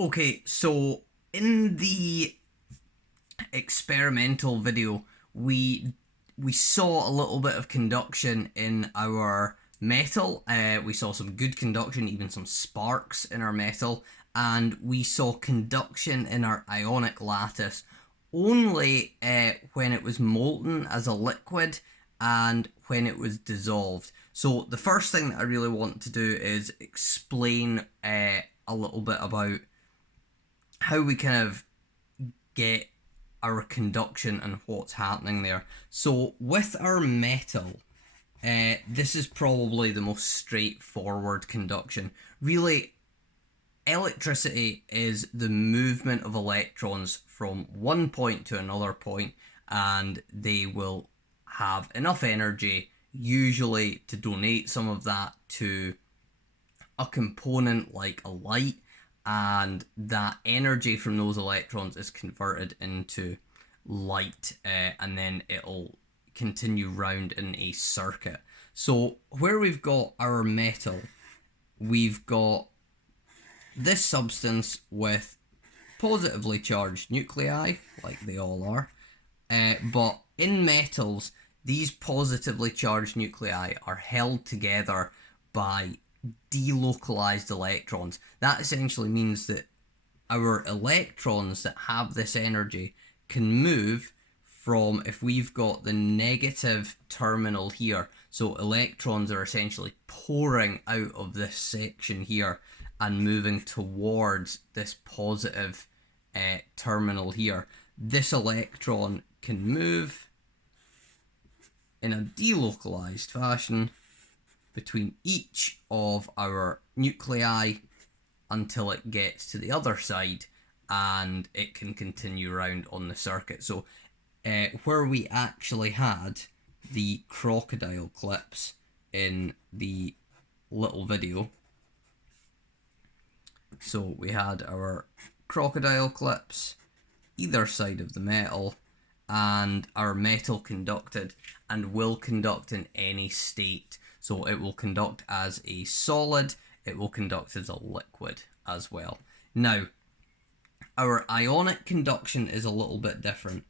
Okay, so in the experimental video, we saw a little bit of conduction in our metal. We saw some good conduction, even some sparks in our metal, and we saw conduction in our ionic lattice only when it was molten as a liquid and when it was dissolved. So the first thing that I really want to do is explain a little bit about how we kind of get our conduction and what's happening there. So with our metal, this is probably the most straightforward conduction. Really, electricity is the movement of electrons from one point to another point, and they will have enough energy, usually, to donate some of that to a component like a light, and that energy from those electrons is converted into light, and then it'll continue round in a circuit. So where we've got our metal, we've got this substance with positively charged nuclei, like they all are, but in metals, these positively charged nuclei are held together by delocalized electrons. That essentially means that our electrons that have this energy can move from, if we've got the negative terminal here, so electrons are essentially pouring out of this section here and moving towards this positive terminal here. This electron can move in a delocalized fashion between each of our nuclei until it gets to the other side, and it can continue around on the circuit. So where we actually had the crocodile clips in the little video, so we had our crocodile clips either side of the metal, and our metal conducted and will conduct in any state. So it will conduct as a solid, it will conduct as a liquid as well. Now, our ionic conduction is a little bit different.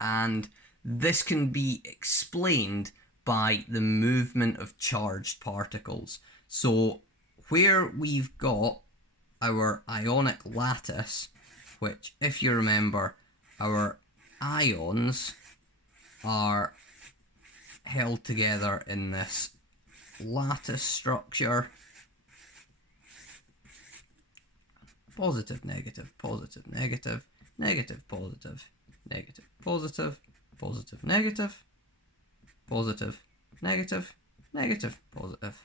And this can be explained by the movement of charged particles. So where we've got our ionic lattice, which, if you remember, our ions are held together in this lattice structure. Positive, negative, positive, negative, negative, positive, negative, positive, positive, negative, positive, negative, negative, positive,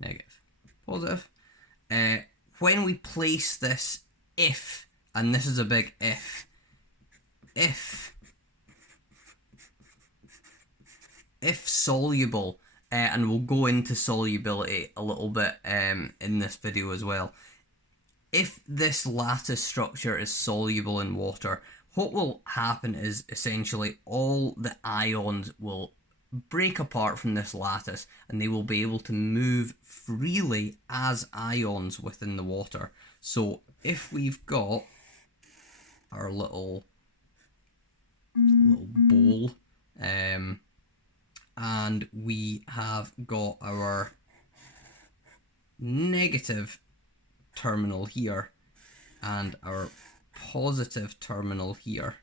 negative, positive. When we place this if, and this is a big if soluble, and we'll go into solubility a little bit in this video as well. If this lattice structure is soluble in water, what will happen is essentially all the ions will break apart from this lattice, and they will be able to move freely as ions within the water. So if we've got our little bowl, and we have got our negative terminal here and our positive terminal here,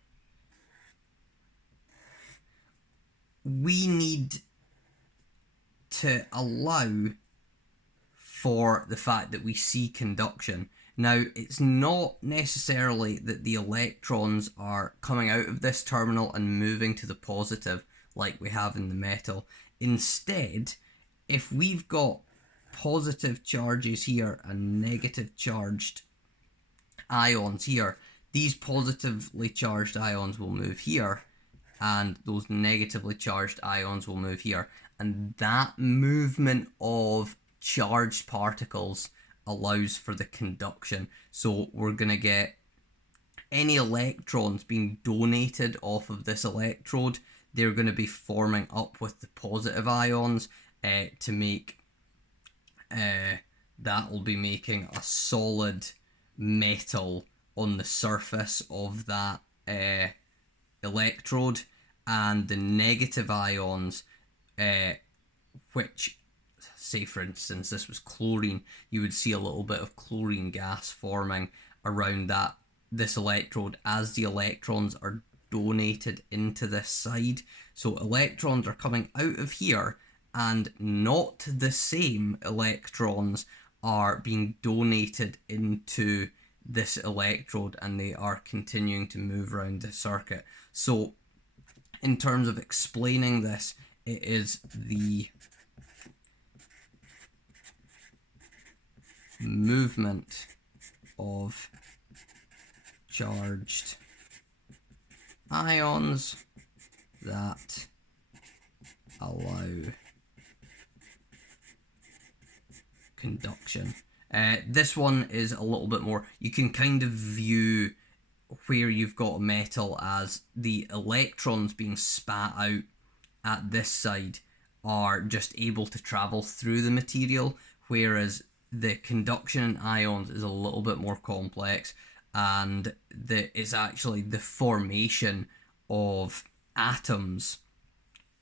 we need to allow for the fact that we see conduction. Now, it's not necessarily that the electrons are coming out of this terminal and moving to the positive like we have in the metal. Instead, if we've got positive charges here and negative charged ions here, these positively charged ions will move here, and those negatively charged ions will move here. And that movement of charged particles allows for the conduction. So we're going to get any electrons being donated off of this electrode, they're going to be forming up with the positive ions, to make, that will be making a solid metal on the surface of that electrode, and the negative ions, which, say for instance this was chlorine, you would see a little bit of chlorine gas forming around this electrode as the electrons are donated into this side. So electrons are coming out of here, and not the same electrons are being donated into this electrode, and they are continuing to move around the circuit. So in terms of explaining this, it is the movement of charged ions that allow conduction. This one is a little bit more, you can kind of view where you've got a metal as the electrons being spat out at this side are just able to travel through the material, whereas the conduction in ions is a little bit more complex, and it's actually the formation of atoms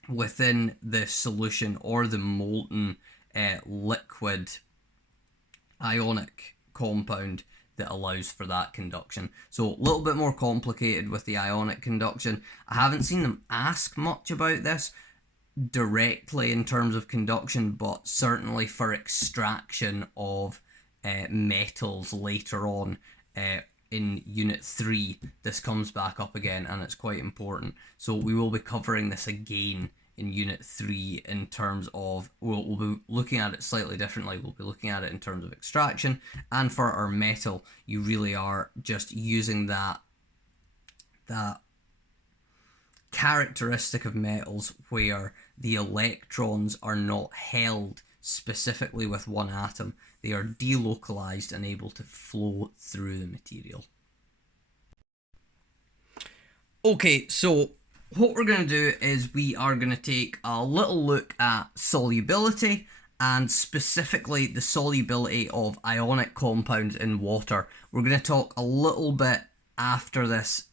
within the solution or the molten liquid ionic compound that allows for that conduction. So a little bit more complicated with the ionic conduction. I haven't seen them ask much about this directly in terms of conduction, but certainly for extraction of metals later on in Unit 3, this comes back up again, and it's quite important. So we will be covering this again in Unit 3 in terms of, we'll be looking at it slightly differently. We'll be looking at it in terms of extraction, and for our metal, you really are just using that characteristic of metals where the electrons are not held specifically with one atom. They are delocalized and able to flow through the material. Okay, so what we're going to do is we are going to take a little look at solubility, and specifically the solubility of ionic compounds in water. We're going to talk a little bit after this,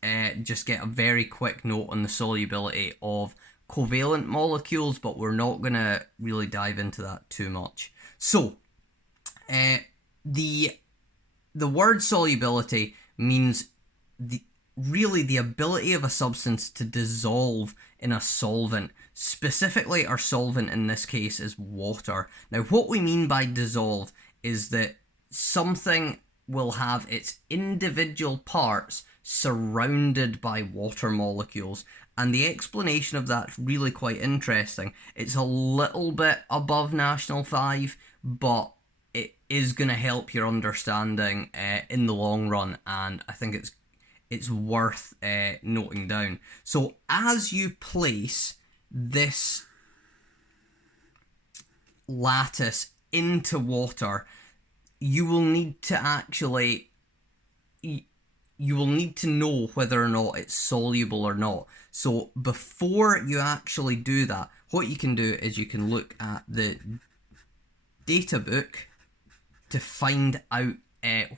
just get a very quick note on the solubility of covalent molecules, but we're not going to really dive into that too much. So, the word solubility means really the ability of a substance to dissolve in a solvent. Specifically, our solvent in this case is water. Now, what we mean by dissolve is that something will have its individual parts surrounded by water molecules, and the explanation of that's really quite interesting. It's a little bit above National 5, but it is going to help your understanding in the long run, and I think it's worth noting down. So as you place this lattice into water, you will need to actually, you will need to know whether or not it's soluble or not. So before you actually do that, what you can do is you can look at the data book to find out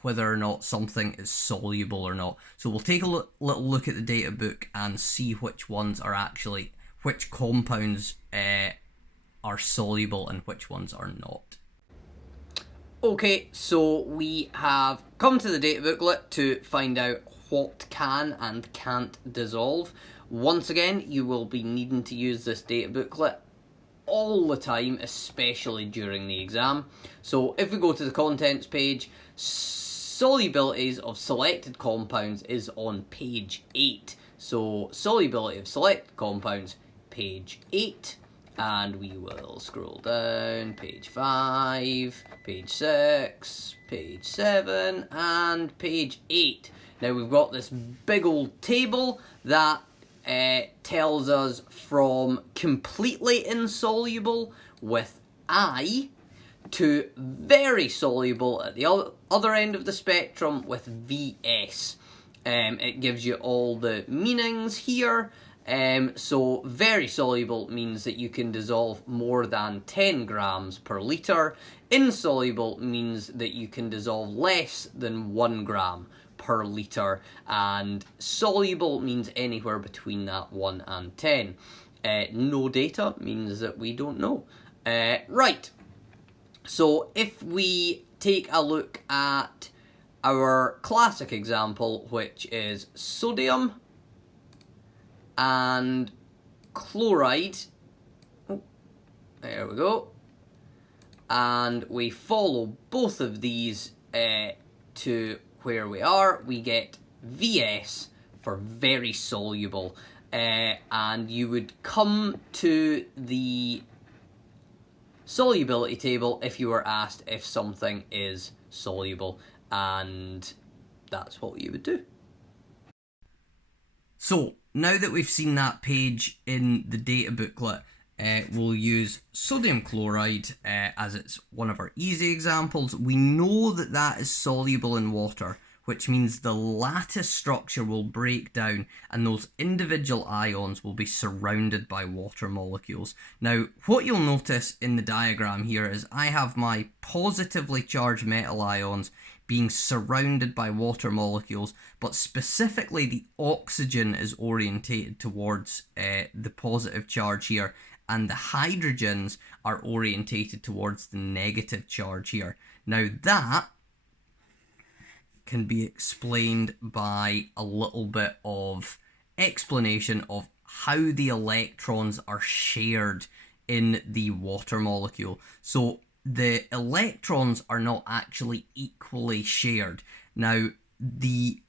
whether or not something is soluble or not. So we'll take a little look at the data book and see which ones are actually, which compounds are soluble and which ones are not. Okay, so we have come to the data booklet to find out what can and can't dissolve. Once again, you will be needing to use this data booklet all the time, especially during the exam. So if we go to the contents page, solubilities of selected compounds is on page 8. So solubility of selected compounds, page 8. And we will scroll down, page 5, page 6, page 7, and page 8. Now we've got this big old table that tells us from completely insoluble with I to very soluble at the other end of the spectrum with VS. It gives you all the meanings here. So very soluble means that you can dissolve more than 10 grams per litre. Insoluble means that you can dissolve less than 1 gram per litre. And soluble means anywhere between that 1 and 10. No data means that we don't know. Right. So if we take a look at our classic example, which is sodium and chloride. Oh, there we go. And we follow both of these to where we are. We get VS for very soluble. And you would come to the solubility table if you were asked if something is soluble, and that's what you would do. So now that we've seen that page in the data booklet, we'll use sodium chloride as it's one of our easy examples. We know that that is soluble in water, which means the lattice structure will break down and those individual ions will be surrounded by water molecules. Now, what you'll notice in the diagram here is I have my positively charged metal ions being surrounded by water molecules, but specifically the oxygen is orientated towards the positive charge here, and the hydrogens are orientated towards the negative charge here. Now that can be explained by a little bit of explanation of how the electrons are shared in the water molecule. So the electrons are not actually equally shared. Now, the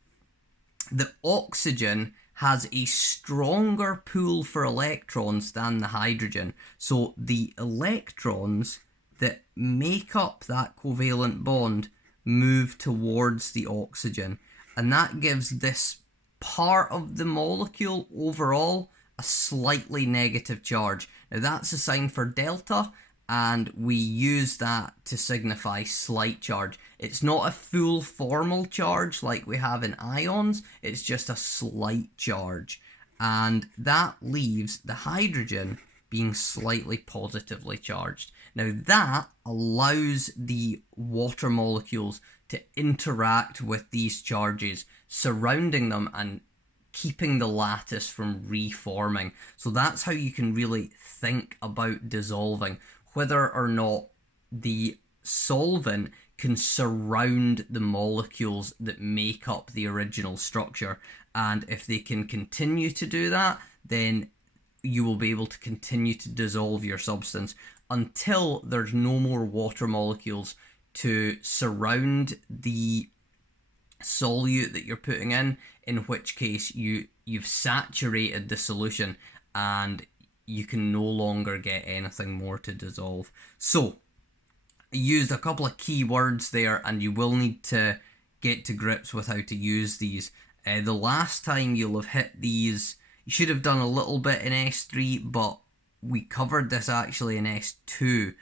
oxygen has a stronger pull for electrons than the hydrogen. So the electrons that make up that covalent bond move towards the oxygen, and that gives this part of the molecule overall a slightly negative charge. Now that's a sign for delta, and we use that to signify slight charge. It's not a full formal charge like we have in ions, it's just a slight charge, and that leaves the hydrogen being slightly positively charged. Now that allows the water molecules to interact with these charges surrounding them and keeping the lattice from reforming. So that's how you can really think about dissolving, whether or not the solvent can surround the molecules that make up the original structure. And if they can continue to do that, then you will be able to continue to dissolve your substance until there's no more water molecules to surround the solute that you're putting in which case you've saturated the solution and you can no longer get anything more to dissolve. So I used a couple of key words there, and you will need to get to grips with how to use these. The last time you'll have hit these, you should have done a little bit in S3, but we covered this actually in S2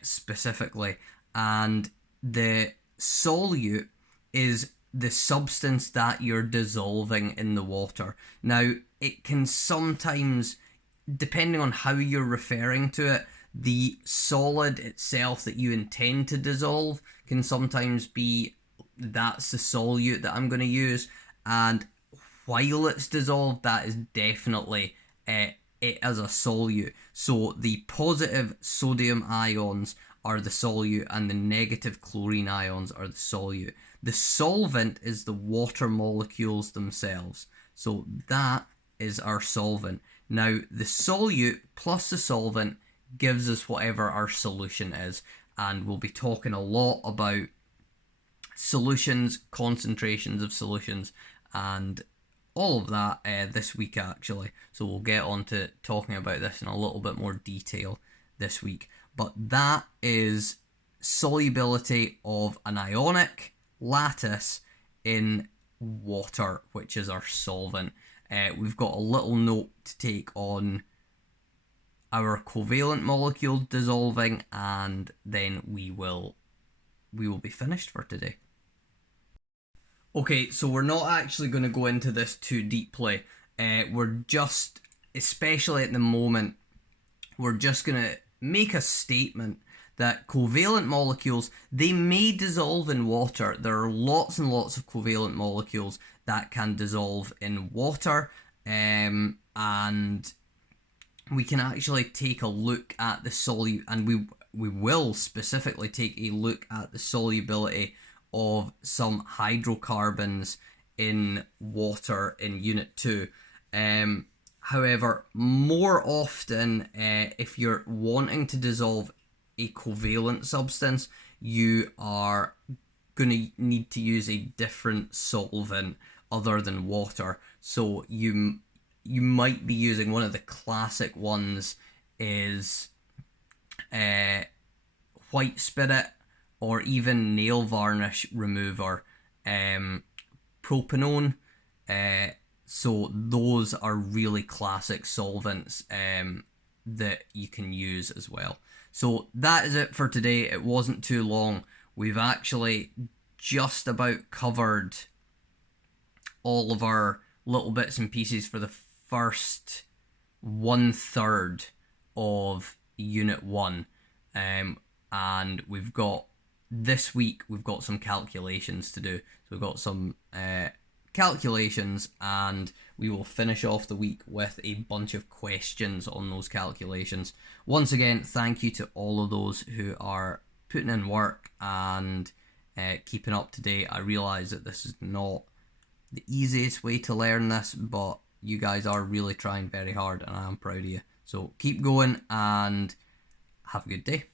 specifically. And the solute is the substance that you're dissolving in the water. Now, it can sometimes, depending on how you're referring to it, the solid itself that you intend to dissolve can sometimes be, that's the solute that I'm going to use, and while it's dissolved, that is definitely it as a solute. So the positive sodium ions are the solute and the negative chlorine ions are the solute. The solvent is the water molecules themselves. So that is our solvent. Now the solute plus the solvent gives us whatever our solution is, and we'll be talking a lot about solutions, concentrations of solutions, and all of that this week actually. So we'll get on to talking about this in a little bit more detail this week. But that is solubility of an ionic lattice in water, which is our solvent. We've got a little note to take on our covalent molecules dissolving, and then we will be finished for today. Okay, so we're not actually going to go into this too deeply. we're just, especially at the moment, we're just going to make a statement that covalent molecules, they may dissolve in water. There are lots and lots of covalent molecules that can dissolve in water, and we can actually take a look at the and we will specifically take a look at the solubility of some hydrocarbons in water in Unit 2. However, more often, if you're wanting to dissolve a covalent substance, you are going to need to use a different solvent other than water. So you might be using, one of the classic ones is white spirit, or even nail varnish remover, propanone. So those are really classic solvents that you can use as well. So that is it for today. It wasn't too long. We've actually just about covered all of our little bits and pieces for the first 1/3 of Unit 1. And we've got, this week, we've got some calculations to do. So we've got some calculations, and we will finish off the week with a bunch of questions on those calculations. Once again, thank you to all of those who are putting in work and keeping up to date. I realise that this is not the easiest way to learn this, but you guys are really trying very hard, and I am proud of you. So keep going and have a good day.